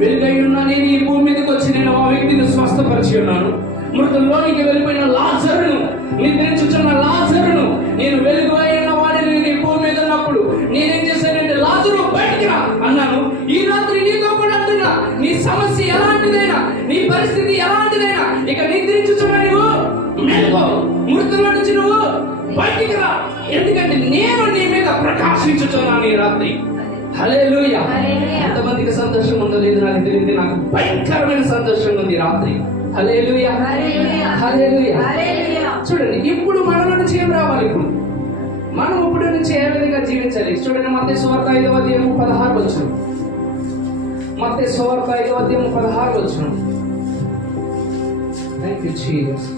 వెలుగై ఉన్నా నేను ఈ భూమి మీదకి వచ్చి నేను ఆ వ్యక్తిని స్వస్థపరిచి ఉన్నాను. మృతుల్లోనికి వెళ్ళిపోయిన లాజరును, నిద్రించుచున్న లాజరును నేను వెలుగు అయిన వాడిని నీ భూమి మీద ఉన్నప్పుడు నేనేం చేశానంటే లాజరు బయటికి రా అన్నాను. ఈ రాత్రి నీతో కూడా అంటున్నా, నీ సమస్య ఎలాంటిదైనా, నీ పరిస్థితి ఎలాంటిదైనా, ఇక నిద్రించుచున్న నువ్వు మేల్కో, మృతుల్లో నుంచి నువ్వు బయటికి రా. ఎందుకంటే నేను నీ మీద ప్రకాశించుచున్నాను ఈ రాత్రి. హల్లెలూయా. ఎంతమందికి సంతోషం ఉందో లేదు నాకు తెలియదు, నాకు భయంకరమైన సంతోషం ఉంది రాత్రి. హల్లెలూయా. హల్లెలూయా. చూడండి, ఇప్పుడు మనలో నుంచి ఏం రావాలి? ఇప్పుడు మనం ఇప్పుడు నుంచి ఏ విధంగా జీవించాలి? చూడండి, మత్తయి సువార్త 5వ అధ్యాయం 16 వచనం. మత్తయి సువార్త 5వ అధ్యాయం 16 వచనం. Thank you Jesus.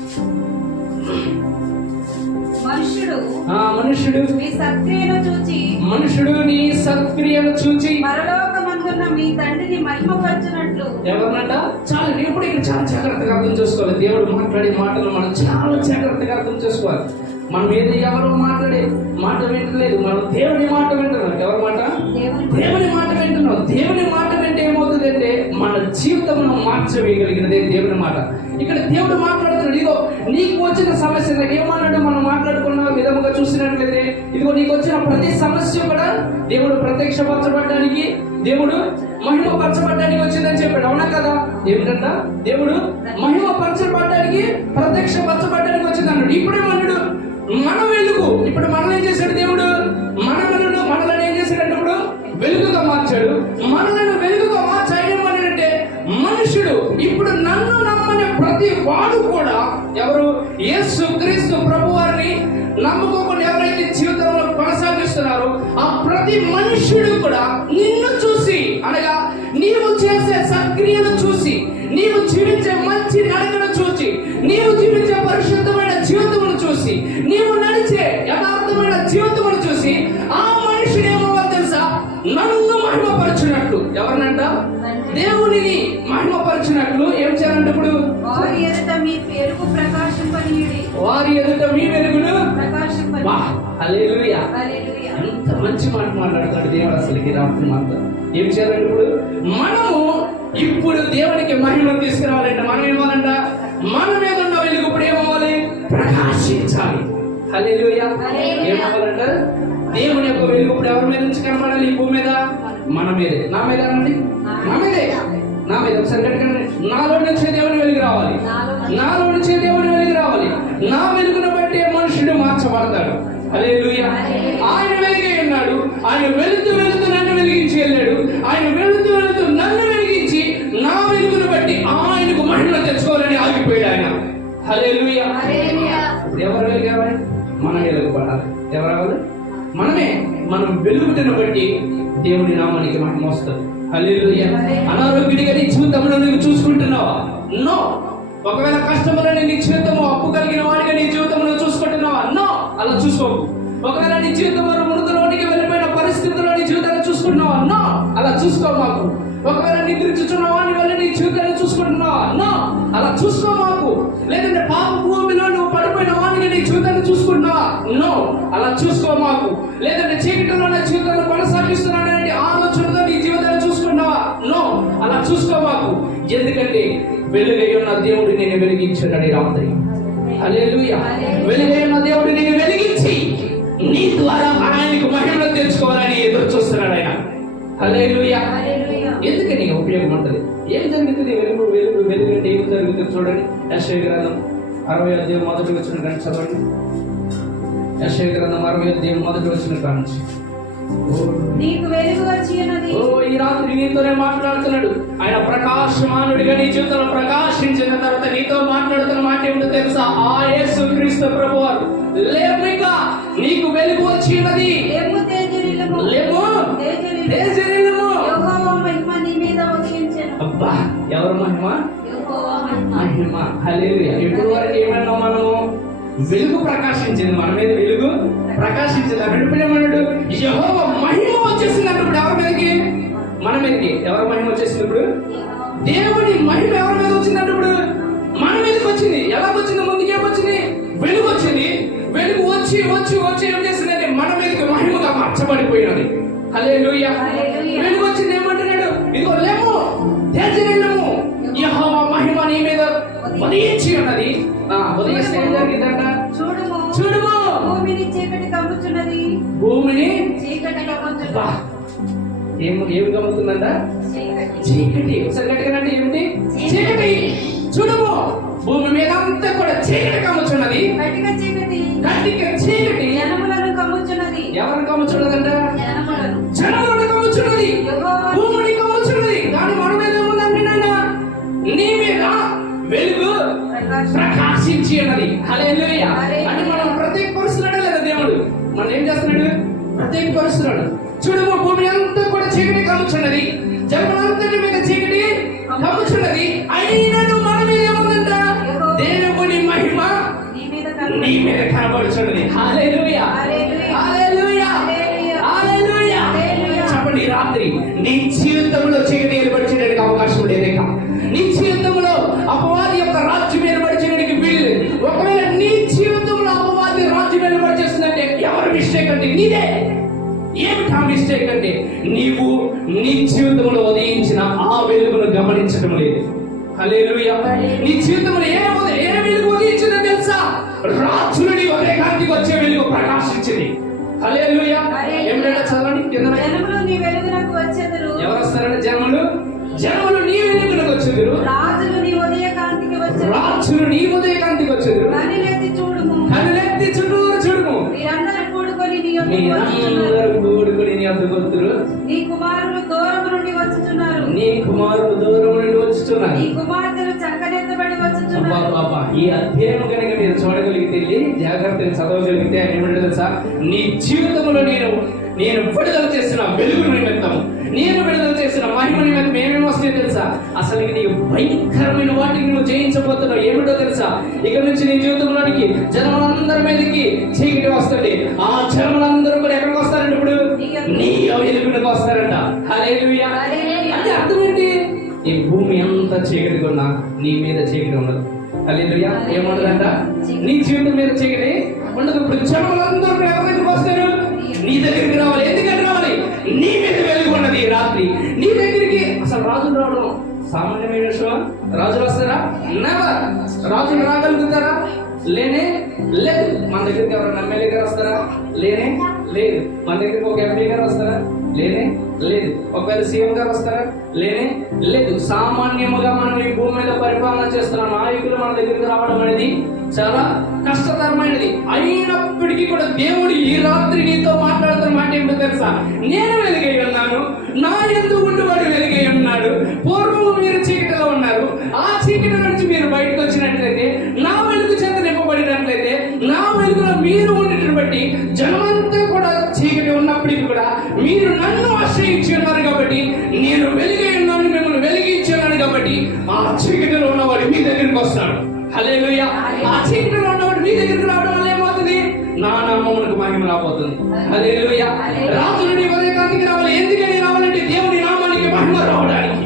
మనుషుడు నీ సత్క్రియను చూచి, మనుషుడు నీ సత్క్రియను చూచి పరలోకమందున్న మీ తండ్రిని మహిమపరచునట్లు. ఎవరినంట? చాలా ఇప్పుడు ఇక్కడ చాలా జాగ్రత్తగా అర్థం చేసుకోవాలి. దేవుడు మాట్లాడే మాటలు మనం చాలా జాగ్రత్తగా అర్థం చేసుకోవాలి. మనం ఏది ఎవరో మాట్లాడే మాట వింటలేదు, మనం దేవుని మాట వింటున్నాం. ఎవరి మాట? దేవుని మాట వింటున్నాం. దేవుని మాట వింటే ఏమవుతుందంటే మన జీవితంలో మార్చవేయగలిగినదే దేవుని మాట. ఇక్కడ దేవుడు మాట్లాడుతున్నాడు. ఇదిగో నీకు వచ్చిన సమస్య, నాకు ఏమన్నాడు మనం మాట్లాడుకున్న విధముగా చూసినట్లయితే, ఇదిగో నీకు వచ్చిన ప్రతి సమస్య కూడా దేవుడు ప్రత్యక్షపరచబడడానికి, దేవుడు మహిమపరచబడడానికి వచ్చిందని చెప్పాడు. అవునా కదా? ఏమిటంట? దేవుడు మహిమపరచబడడానికి, ప్రత్యక్షపరచబడడానికి వచ్చిందన్నాడు. ఇప్పుడేమన్నాడు? మన వెలుగు. ఇప్పుడు మనల్ని ఏం చేశాడు దేవుడు? మనల్ని ఏం చేశాడంటే ఇప్పుడు వెలుగుగా మార్చాడు. మనల్ని వెలుగుగా మార్చాడంటే మనుషుడు ఇప్పుడు నన్ను నమ్మని ప్రతి వాడు కూడా, ఎవరు? యేసు క్రీస్తు ప్రభు వారిని నమ్ముకోకుండా ఎవరైతే జీవితంలో కొనసాగిస్తున్నారో ఆ ప్రతి మనుషుడు కూడా నిన్ను చూసి, అనగా నీవు చేసే సక్రియను చూసి, నీవు జీవించే మంచి నడకను చూసి, నీవు జీవించే పరిశుద్ధమైన జీవితమును చూసి, నీవు నడిచే యథార్థమైన జీవితమును చూసి ఆ మనుషుడు ఏమో తెలుసా? నన్ను మహిమపరచునట్లు. ఎవరినంట? దేవునిని మహిమపరచునట్లు ఏం చేయాలంటే ఇప్పుడు వారి ఎదుట మీ వెలుగు ప్రకాశింపనీయుడి. వారి ఎదుట మీ వెలుగును ప్రకాశింపనీయుడి. హల్లెలూయా. హల్లెలూయా. ఎంత మంచి మాట మాట్లాడతాడు దేవుడు అసలుకి రాత్రి మాత్రం. ఏం చేయాలంటే ఇప్పుడు మనము ఇప్పుడు దేవునికి మహిమ తీసుకురావాలంటే మనం ఏమోనంట? మన మీద ఉన్న వెలుగు ఇప్పుడు ఏమవ్వాలి? ప్రకాశించాలి. హల్లెలూయా. ఏమవ్వాలంట? దేవుని యొక్క వెలుగు ఇప్పుడు ఎవరి మీద నుంచి కనపడాలి? ఈ భూమి మీద మన మీదే. నా మీద అనండి, నా మీదే, నా మీద. ఒకసారి గట్టిగా, నాలో నుంచి దేవుని వెలుగు రావాలి, నాలో నుంచి దేవుని వెలుగు రావాలి. నా వెలుగును బట్టి మనుషుడు మార్చబడతాడు. హల్లెలూయా. ఆయన వెలుగై ఉన్నాడు, ఆయన వెళుతూ వెళుతూ నన్ను వెలిగించి వెళ్ళాడు. ఆయన వెళుతూ వెళుతూ నన్ను వెలిగించి నా వెలుగును బట్టి ఆయనకు మహిమ తెచ్చుకోవాలని ఆగిపోయాడు ఆయన. హల్లెలూయా. ఎవరు వెలిగారు? మనం వెలుగుపడాలి. ఎవరు? మనమే. మనం వెలుగుటను బట్టి దేవుడి నామానికి మహిమ వస్తుంది. హల్లెలూయా. అనారోగ్యుడిగా నీ జీవితంలో నువ్వు చూసుకుంటున్నావా? నో. ఒకవేళ కష్టములని నీ జీవితంలో అప్పు కలిగిన వాడిగా నీ జీవితంలో చూసుకుంటున్నావా? నో, అలా చూసుకోకు. ఒకవేళ నీ జీవితంలో మృతులోనికి వెళ్ళిపోయిన పరిస్థితుల్లో నీ జీవితాన్ని చూసుకుంటున్నావా? నో, అలా చూసుకో మాకు. ఒకవేళ నిద్రించుచున్న వాని వల్ల నీ జీవితాన్ని చూసుకుంటున్నావా? నో, అలా చూసుకో మాకు. లేదంటే పాప భూమిలో నువ్వు పడిపోయిన వాడిని నీ జీవితాన్ని చూసుకుంటున్నావా? నో, అలా చూసుకో మాకు. లేదంటే చీకటిలో నా జీవితాన్ని కొనసాగిస్తున్నాననే ఆలోచనతో నీ జీవితాన్ని చూసుకుంటున్నావా? నో, అలా చూసుకో మాకు. ఎందుకంటే వెలుగై ఉన్న దేవుడు నేను వెలిగించాడని రాత్రి. హల్లెలూయా. వెలుగై ఉన్న దేవుడు నేను వెలిగించి నీ ద్వారా ఆయనకు మహిమను తెచ్చుకోవాలని ఎదురు చూస్తున్నాడు ఆయన. హల్లెలూయా. ఎందుకని ఉపయోగం ఉంటుంది? ఏం జరుగుతుంది? వెలుగు వెలుగు వెలుగంటే ఏం జరుగుతుంది చూడండి. యెషయా గ్రంథం 60వ అధ్యాయం మొదటి వచనం కానీ చదవండి. యెషయా గ్రంథం 60వ అధ్యాయం మొదటి వచనం కానించి. నీకు వెలుగు వచ్చి ఉన్నది. ఈ రాత్రి నీతోనే మాట్లాడుతున్నాడు ఆయన. ప్రకాశమానుడిగా నీ జీవితంలో ప్రకాశించిన తర్వాత నీతో మాట్లాడుతున్న మాట ఏమిటో తెలుసా? ఆ యేసు క్రీస్తు ప్రభువారు. లేక నీకు వెలుగు వచ్చి ఉన్నది. లేము తేజరిల్లము. లేము తేజరిల్లము. యెహోవా మహిమ నీ మీద ఉదయించెను. అబ్బా, ఎవరు మహిమ? యెహోవా మహిమ. మహిమ. హల్లెలూయా. ఇప్పుడు వరకు ఏమన్నాం మనము? వెలుగు ప్రకాశించింది మన మీద. వెలుగు ప్రకాశించింది. అన్నప్పుడు యెహోవా మహిమ వచ్చేసింది అన్నప్పుడు ఎవరి మీదకి? మన మీదకి. ఎవరి మహిమ వచ్చేసింది ఇప్పుడు? దేవుని మహిమ ఎవరి మీద వచ్చింది అన్నప్పుడు మన మీదకి వచ్చింది. ఎలా వచ్చింది? ముందుకే వచ్చింది. వెలుగు వచ్చింది. వెలుగు వచ్చి వచ్చి వచ్చి ఏం చేసిందంటే మన మీదకి మహిమగా మార్చబడిపోయినది. హల్లెలూయా. వెలుగు వచ్చింది. ఏమంటున్నాడు? ఇదిగో లేము తేజరిల్లము. యెహోవా మహిమ నీ మీద ఉదయించి ఉన్నది. ఉదయిస్తే ఏం జరిగిందంట? చూడుము భూమిని చీకటి కమ్ముచున్నది. భూమిని చీకటి కమ్ముచున్నది. ఏమి కమ్ముతుందంట? చీకటి. ఒకసారి గట్టిగా అంటే ఏమిటి? చీకటి. చూడుము భూమి మీద అంతా కూడా చీకటి కమ్ముచున్నది. కటిక చీకటి. కటిక చీకటి జనములను కమ్ముచున్నది. ఎవరిని కమ్ముచున్నదంట? జనములను కమ్ముచున్నది. భూమిని కమ్ముచున్నది. కానీ మన మీద ఏముందంటే నాన్న? నీ మీద వెలుగు ప్రకాశించి ఉన్నది. హల్లెలూయా. అంటే మనం ప్రత్యేకపరుస్తున్నాడు లేదా దేవుడు? మనం ఏం చేస్తున్నాడు? ప్రత్యేకపరుస్తున్నాడు. చూడము భూమి అంతా కూడా చీకటి కమ్ముచున్నది. జనములంతటి మీద చీకటి కమ్ముచున్నది. అయినను మన మీద ఏముందంట? దేవుని మహిమ నీ మీద కనబడుచున్నది. హల్లెలూయా. హల్లెలూయా. హల్లెలూయా. చెప్పండి, రాత్రి నీ జీవితంలో చీకటి ఏర్పరచడానికి అవకాశం లేదేక. నీ జీవితంలో అపవాది యొక్క రాజ్యం ఏర్పరచడానికి వీలు. ఒకవేళ నీ జీవితంలో అపవాది రాజ్యం ఏర్పరిచేస్తుందంటే ఎవరి మిస్టేక్ అంటే? నీదే. ఏమిటా మిస్టేక్ అంటే? నీవు నీ జీవితంలో ఉదయించిన ఆ వెలుగును గమనించడం లేదు. హల్లెలూయా. నీ జీవితంలో ఏ వెలుగు ఉదయించిందో తెలుసా? రాత్రులు నీ ఉదయకాంతికి వచ్చే వెలుగు ప్రకాశించింది. హల్లెలూయా. ఏమిటంటే చదవండి కింద. జనములు నీ వెలుగునకు వచ్చెదరు. ఎవరు వస్తారంటే? జనములు నీ వెలుగునకు వచ్చెదరు. రాజులు నీ ఉదయకాంతికి వచ్చెదరు. రాజులు నీ ఉదయకాంతికి వచ్చెదరు. కనులెత్తి చూడుము. కనులెత్తి చుట్టూరు చూడుము. మీరందరూ కూడుకొని నీ యొద్దకు నీ కుమారులు దూరం నుండి వచ్చుచున్నారు. నీ కుమారులు దూరం నుండి వచ్చుచున్నారు. నీ కుమార్తెలు చక్కనెత్తబడి వచ్చుచున్నారు. ఈ అధ్యాయం కనుక మీరు చూడగలిగితే, జాగ్రత్తగా చదవగలిగితే ఏమంటే తెలుసా? నీ జీవితంలో నేను విడుదల చేసిన వెలుగు నిమిత్తం, నేను విడుదల చేసిన మహిమ నిమిత్తం ఏమేమి వస్తాయో తెలుసా? అసలు నీకు భయంకరమైన వాటిని నువ్వు జయించబోతున్నావు. ఏమిటో తెలుసా? ఇక నుంచి నీ జీవితంలోనికి జనములందరి మీదకి చీకటి వస్తుంది. ఆ జనములందరూ కూడా ఎక్కడికి వస్తారంటే ఇప్పుడు నీ వెలుగునికి వస్తారంట. హల్లెలూయా. అంటే అర్థం ఏంటి? ఈ భూమి అంతా చీకటిగా ఉన్నా నీ మీద చీకటి ఉండదు. హల్లెలూయా. ఏముండదంట? నీ జీవితం మీద చీకటి ఉండదు. ఇప్పుడు జనములందరూ కూడా ఎవరి దగ్గరికి వస్తారు? నీ దగ్గరికి రావాలి. ఎందుకంటే రావాలి? నీ మీద వెలుగు ఉన్నది. రాత్రి నీ దగ్గరికి అసలు రాజులు రావడం సామాన్యమైన విషయం. రాజులు వస్తారా? నెవర్. రాజులు రాగలుగుతారా? లేనే లేదు. మన దగ్గరికి ఎవరైనా ఎమ్మెల్యే గారు వస్తారా? లేనే లేదు. మన దగ్గరికి ఒక ఎంపీ గారు వస్తారా? లేనే లేదు. ఒకవేళ సీఎం గారు వస్తారా? లేనే లేదు. సామాన్యముగా మనం ఈ భూమి మీద పరిపాలన చేస్తున్న నాయకులు మన దగ్గరికి రావడం అనేది చాలా కష్టతరమైనది. అయినప్పటికీ కూడా దేవుడు ఈ రాత్రి నీతో మాట్లాడుతున్న మాట ఏమిటో తెలుసా? తెలుసా? నేను వెలుగై ఉన్నాను, నా యందు ఉండువాడు వెలుగై ఉన్నాడు. పూర్వము మీరు చీకటిలో ఉన్నారు, ఆ చీకటి నుంచి మీరు బయటకు వచ్చినట్లయితే, నా వెలుగు చేత నింపబడినట్లయితే, నా వెలుగులో మీరు ఉండటం బట్టి జనమంతా కూడా చీకటి ఉన్నప్పటికీ కూడా మీరు నన్ను ఆశ్రయించి ఉన్నారు కాబట్టి, నేను వెలుగై ఉన్నాను, మిమ్మల్ని వెలిగించి ఉన్నాను కాబట్టి ఆ చీకటిలో ఉన్నవాడు మీ దగ్గరికి వస్తాడు. హల్లెలూయా. ఆ చీకటిలో ఉన్నవాడు మీ దగ్గరికి రావడం వల్ల ఏమవుతుంది? నా నామమునకు మహిమ రాబోతుంది. హల్లెలూయా. రాజు నుండి ఉదయకాంతికి రావాలి. ఎందుకని రావాలంటే దేవుని నామానికి మహిమ రావడానికి.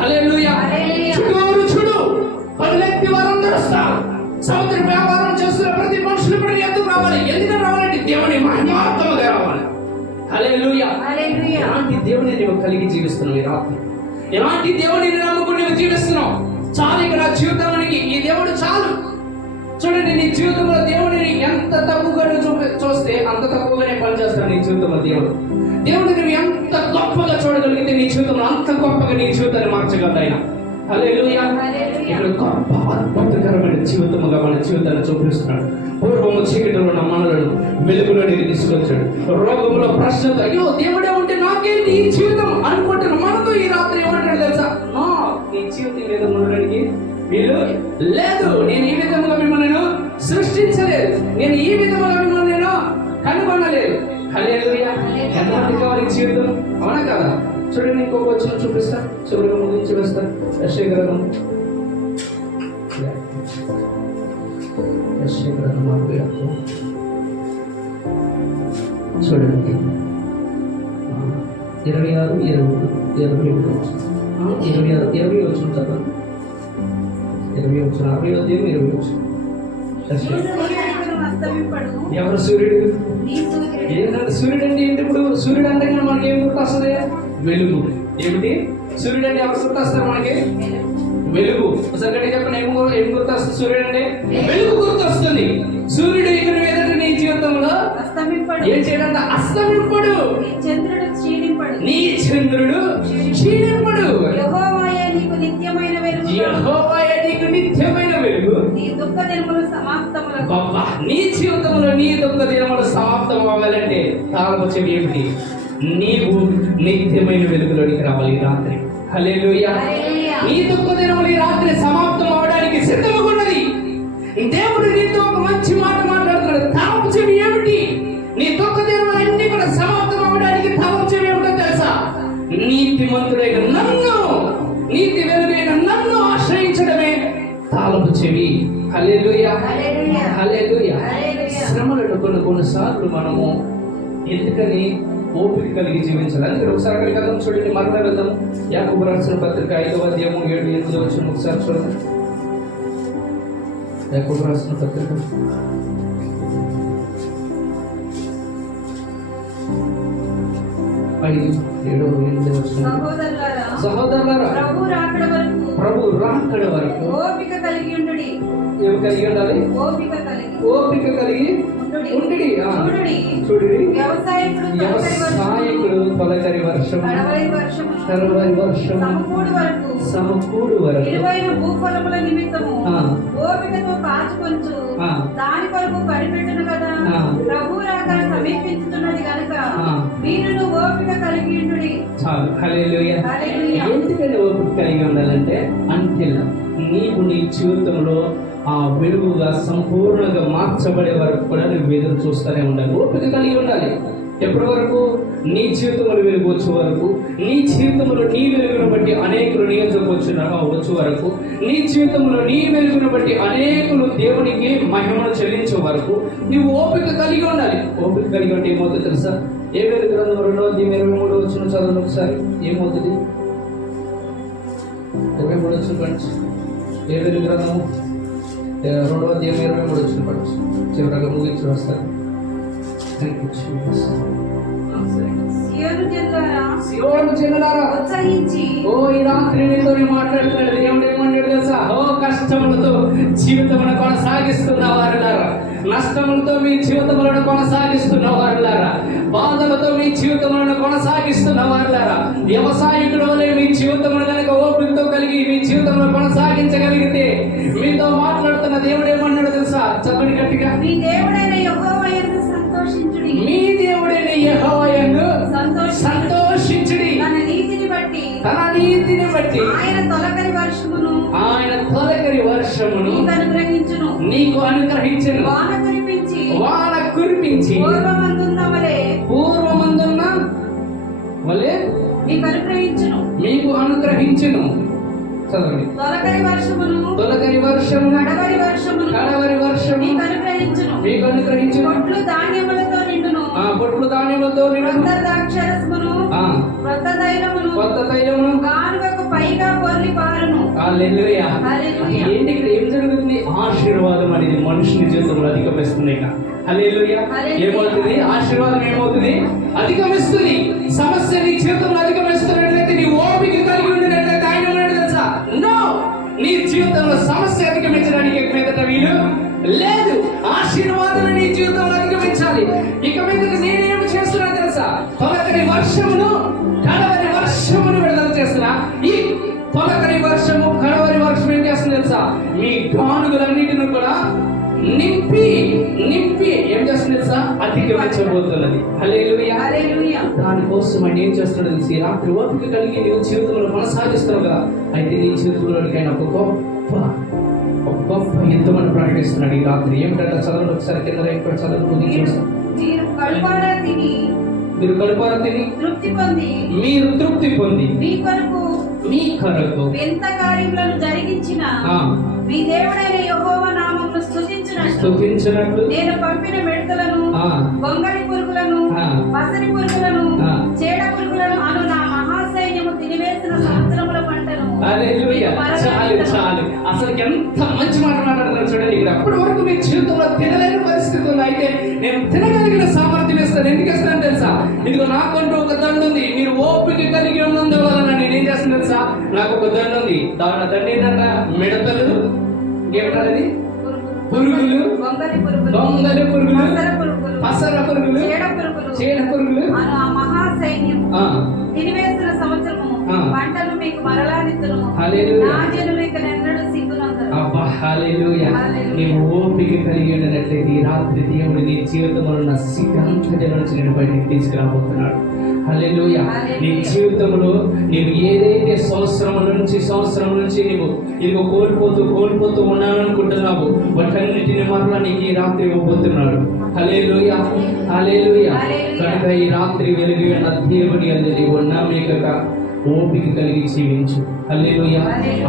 హల్లెలూయా. చుట్టూరు చూడు, పనులెత్తి వారందరూ వస్తారు. సముద్ర వ్యాపారం చేస్తున్న ప్రతి మనుషులు కూడా ఎందుకు రావాలి? ఎందుకని రావాలంటే దేవుని మహిమార్థముగా రావాలి. హల్లెలూయా. ఎలాంటి దేవుని నీవు కలిగి జీవిస్తున్నావు ఈ రాత్రి? ఎలాంటి దేవుని నమ్ముకుని నీవు జీవిస్తున్నావు? చాలు ఇక్కడ జీవితానికి ఈ దేవుడు చాలు. చూడండి, నీ జీవితంలో దేవుడిని ఎంత తక్కువగా చూస్తే అంత తక్కువగానే పనిచేస్తాడు నీ జీవితంలో దేవుడు. దేవుడిని నువ్వు ఎంత గొప్పగా చూడగలిగితే నీ జీవితంలో అంత గొప్పగా నీ జీవితాన్ని మార్చగలడు ఆయన. హల్లెలూయా. ఇక్కడ గొప్ప అద్భుతకరమైన జీవితముగా మన జీవితాన్ని చూపిస్తున్నాడు. పూర్వము చీకటిలో ఉన్న మనలను వెలుగులోనికి తీసుకొచ్చాడు. రోగంలో ప్రశ్నతో అయ్యో దేవుడే ఉంటే నాకేంటి ఈ జీవితం అనుకుంటున్న మనతో ఈ రాత్రి ఏమంటాడు తెలుసా? ఈ జీవితం లేదా ఉండడానికి వీళ్ళు లేదు. నేను ఈ విధముగా మిమ్మల్ని సృష్టించలేదు, నేను ఈ విధముగా మిమ్మల్ని నేను కనుగొనలేదు. హల్లెలూయా. ఎంతమంది కావాలి జీవితం? అవునా కదా? చూడండి, ఇంకొక వచ్చిన చూపిస్తా, చివరిగా ముగించి వేస్తా. యెషయా చూడండి, 26, 27 వచ్చిన చదవండి. 20 వచ్చిన 60 అధ్యాయం 20 వచ్చిన. ఎవరు సూర్యుడు? ఏంటంటే సూర్యుడు అంటే ఏంటి? ఇప్పుడు సూర్యుడు అంటే మనకి ఏం గుర్తొస్తుంది? వెలుగు. ఏమిటి సూర్యుడు అంటే? ఎవరు గుర్తొస్తారు మనకి? వెలుగు. ఒకసారి చెప్పండి, ఏం గుర్తొస్తుంది? సూర్యుడు అంటే వెలుగు గుర్తొస్తుంది. సూర్యుడు ఇక్కడ ఎదుట నీ జీవితంలో ఏం చేయడంట? అస్తమింపడు. నీ చంద్రుడు క్షీణింపడు. యెహోవాయే నీకు నిత్యమైన వెలుగు. యెహోవాయే నీకు నిత్యమైన వెలుగు. నీ దుఃఖ దినములు సమాప్తములకు. నీ జీవితంలో నీ దుఃఖ దినములు సమాప్తం అవ్వాలంటే తాళం వచ్చేది ఏమిటి? నీవు నిత్యమైన వెలుగులోనికి రావాలి ఈ రాత్రి. హల్లెలూయా. నీ దుఃఖ దినములు ఈ రాత్రి సమాప్తం అవడానికి సిద్ధంగా ఉన్నది. దేవుడు నీతో ఒక మంచి మాట మాట్లాడుతున్నాడు. తాళం చెవి ఏమిటి? నీ దుఃఖ దినములు అన్ని కూడా సమాప్తం అవడానికి తాళం చెవి ఏమిటో తెలుసా? నీతిమంతుడైన నన్ను, నీతి వెలుగైన నన్ను ఆశ్రయించడమే తాళపు చెవి. హల్లెలూయా. హల్లెలూయా. శ్రమలను కొన్నిసార్లు మనము ఎందుకని ఓపిక కలిగి జీవించాలి? అందుకని ఒకసారి అక్కడికి వెళ్దాం. చూడండి, మరణ వెళ్దాం. యాకోబు రాసిన పత్రిక 5వ అధ్యాయం 7-8 వచ్చిన ఒకసారి చూడండి. యాకోబు రాసిన పత్రిక 5:7-8 వచ్చిన. సహోదరులారా, ప్రభు రాకడ వరకు ఓపిక కలిగి ఉండుడి. ఏమి కలిగి ఉండాలి? ఓపిక కలిగి ఉండుడి. చూడండి, వ్యవసాయకుడు తొలకరి వర్షం, కరువరి వర్షం, సమకూడు వరకు విలువైన భూఫలముల నిమిత్తము ఓపికతో కాచుకొంచు దాని కొరకు కనిపెట్టును కదా. ప్రభు రాకడ సమీపించుతున్నది కనుక మీరును ఓపిక కలిగి ఉండుడి. చాలు. హల్లెలూయా. ఎందుకంటే ఓపిక కలిగి ఉండాలంటే అంటిల్ నీవు నీ జీవితంలో ఆ వెలుగుగా సంపూర్ణంగా మార్చబడే వరకు కూడా నువ్వు ఎదురు చూస్తూనే ఉండాలి. ఓపిక కలిగి ఉండాలి. ఎప్పటి వరకు? నీ జీవితంలో వెలుగు వచ్చే వరకు, నీ జీవితంలో నీ వెలుగును బట్టి అనేకులు నీ యొద్దకు వచ్చే వరకు, నీ జీవితంలో నీ వెలుగును బట్టి అనేకులు దేవునికి మహిమను చెల్లించే వరకు నువ్వు ఓపిక కలిగి ఉండాలి. ఓపిక కలిగి ఉంటే ఏమవుతుంది తెలుసా? ఏ వెలుగు గ్రంథం 2వ అధ్యాయం 23 వచ్చిన చదవండి ఒకసారి. ఏమవుతుంది? 23 వచ్చిన పంచి. ఏ వెలుగు గ్రంథము 2వ అధ్యాయం 23 వచ్చిన పంచి. చివరగా ముగించి వస్తారు. సియోను జనులారా, ఉత్సహించి ఓ ఈ రాత్రి నీతో మాట్లాడుతున్నాడు. దేవుడు ఏమన్నాడు తెలుసా? ఓ కష్టములతో జీవితమును కొనసాగిస్తున్న వారులారా, నష్టములతో మీ జీవితములను కొనసాగిస్తున్న వారులారా, బాధలతో మీ జీవితములను కొనసాగిస్తున్న వారులారా, వ్యవసాయకుడు వలె మీ జీవితమును కనుక ఓపికతో కలిగి మీ జీవితంలో కొనసాగించగలిగితే మీతో మాట్లాడుతున్న దేవుడు ఏమన్నాడు తెలుసా? చెప్పండి గట్టిగా. మీ దేవుడైన యెహోవా యందు సంతోషించుడి. మీ దేవుడైన యెహోవా యందు తన నీతిని బట్టి ఆయన తొలకరి వర్షమును ఆయన తొలకరి వర్షమును నీకు అనుగ్రహించును. నీకు అనుగ్రహించెను. వాన కురిపించి పూర్వమందున్న వలె నీకు అనుగ్రహించును. మీకు అనుగ్రహించును. చదవండి. తొలకరి వర్షమును కడవరి వర్షము నీకు అనుగ్రహించును. మీకు అనుగ్రహించును. పొట్లు ధాన్యములతో నిండును. పొట్లు ధాన్యములతో నిండును. క్రొత్త ద్రాక్షరసమును క్రొత్త తైలమును గానుగకు పైగా పొర్లి పారును. హల్లెలూయా. హల్లెలూయా. ఏంటి ఇక్కడ ఏం జరుగుతుంది? ఆశీర్వాదం అనేది మనుషుని జీవితంలో అధిగమిస్తుంది. హల్లెలూయా. ఏమవుతుంది? ఆశీర్వాదం ఏమవుతుంది? అధిగమిస్తుంది. సమస్య నీ జీవితంలో అధిగమిస్తున్నట్లయితే, నీ ఓపిక కలిగి ఉండినట్లయితే ఆయన ఉన్నాడు తెలుసా? నో, నీ జీవితంలో సమస్య అధిగమించడానికి మీదట వీలు లేదు. ఆశీర్వాదం నీ జీవితంలో అధిగమించాలి. ఇక మీద నేనేమి చేస్తున్నా తెలుసా? తొలకరి వర్షమును కడవరి వర్షమును విడుదల చేస్తున్నా. ఈ తొలకరి వర్షము కడవరి వర్షం ఏం చేస్తుంది తెలుసా? మీ గానుగులన్నిటిని కూడా నింపి ఏం చేస్తుంది తెలుసా? అధిగమించబోతున్నది. హల్లెలూయా. హల్లెలూయా. దానికోసం ఆయన ఏం చేస్తున్నాడు తెలిసి, రాత్రి ఓపిక కలిగి నీవు జీవితంలో కొనసాగిస్తున్నావు కదా, అయితే నీ జీవితంలోనికైనా ఒక గొప్ప యుద్ధమని ప్రకటిస్తున్నాడు ఈ రాత్రి. ఏమిటంటే చదవండి ఒకసారి, కింద ఇక్కడ చదువుకుని మీరు కడుపారా తిని మీరు తృప్తి పొంది మీ కొరకు వింత కార్యములను జరిగించిన మీ దేవుడైన యెహోవా నామమును స్తుతించినట్లు నేను పంపిన మిడతలను, గొంగళి పురుగులను, పసరి పురుగులను, చీడ పురుగులను అను నా మహాసైన్యము తినివేసిన సంవత్సరముల పంటను. హల్లెలూయా. చాలు. అసలు ఎంత మంచి మాట మాట్లాడుతున్నారు చూడండి. ఇక్కడ అప్పటి వరకు మీ జీవితంలో తినలేని పరిస్థితి ఉంది, అయితే నేను తినగలిగిన సామర్థ్యం ఇస్తాను. ఎందుకు ఇస్తాను తెలుసా? ఇదిగో నాకంటూ ఒక దండు ఉంది. మీరు ఓపిక కలిగి ఉన్నందువలన నేనేం చేస్తాను తెలుసా? నాకు ఒక దండు ఉంది. దాని దండి ఏంటంట? మిడతలు, ఏమిటది? పురుగులు, దొంగలి పురుగులు, పసర పురుగులు, చీడ పురుగులు మహాసైన్యం తినివేసిన సంవత్సరము పంటలు మీకు మరలానిత్తును. హల్లెలూయా. నా జనులు ఇక ఎన్నడూ సిగ్గునందరు. అబ్బా హల్లెలూయా. నీవు ఓపిక కలిగి ఉన్నట్లయితే ఈ రాత్రి దేవుడు నీ జీవితంలో ఉన్న సిగ్గాంతజల నుంచి నేను బయటికి తీసుకురాబోతున్నాడు. హల్లెలూయా. నీ జీవితంలో నీవు ఏదైతే సంవత్సరం నుంచి నీవు ఇదిగో కోల్పోతూ ఉన్నాననుకుంటున్నావు, వాటన్నిటిని మరలా నీకు ఈ రాత్రి ఇవ్వబోతున్నాడు. హల్లెలూయా. హల్లెలూయా. కనుక ఈ రాత్రి వెలుగు ఉన్న దేవుని యందు నీవు నమ్మిక ఓపిక కలిగి జీవించు. హల్లెలూయా.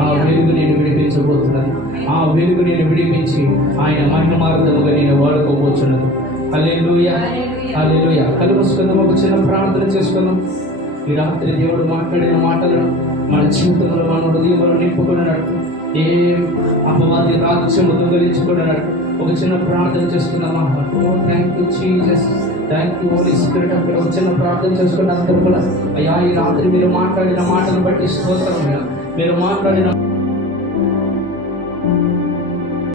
ఆ వెలుగు నేను విడిపించబోతున్నది. ఆ వెలుగు నేను విడిపించి ఆయన మహిమార్థముగా నేను వాడుకోబోతున్నది. హల్లెలూయా. హల్లెలూయా. కళ్ళు మూసుకుందాం, ఒక చిన్న ప్రార్థన చేసుకుందాం. ఈ రాత్రి దేవుడు మాట్లాడిన మాటలను మన జీవితంలో మన హృదయంలో నింపుకున్నట్టు, ఏ అపవాది రాజ్యము దొంగలించుకున్నట్టు ఒక చిన్న ప్రార్థన చేసుకుందామా? Thank you Jesus, thank you Holy Spirit. అక్కడ ఒక చిన్న ప్రార్థన చేసుకున్న అందరూ కూడా, అయ్యా ఈ రాత్రి మీరు మాట్లాడిన మాటను బట్టి స్తోత్రం. మీరు మాట్లాడిన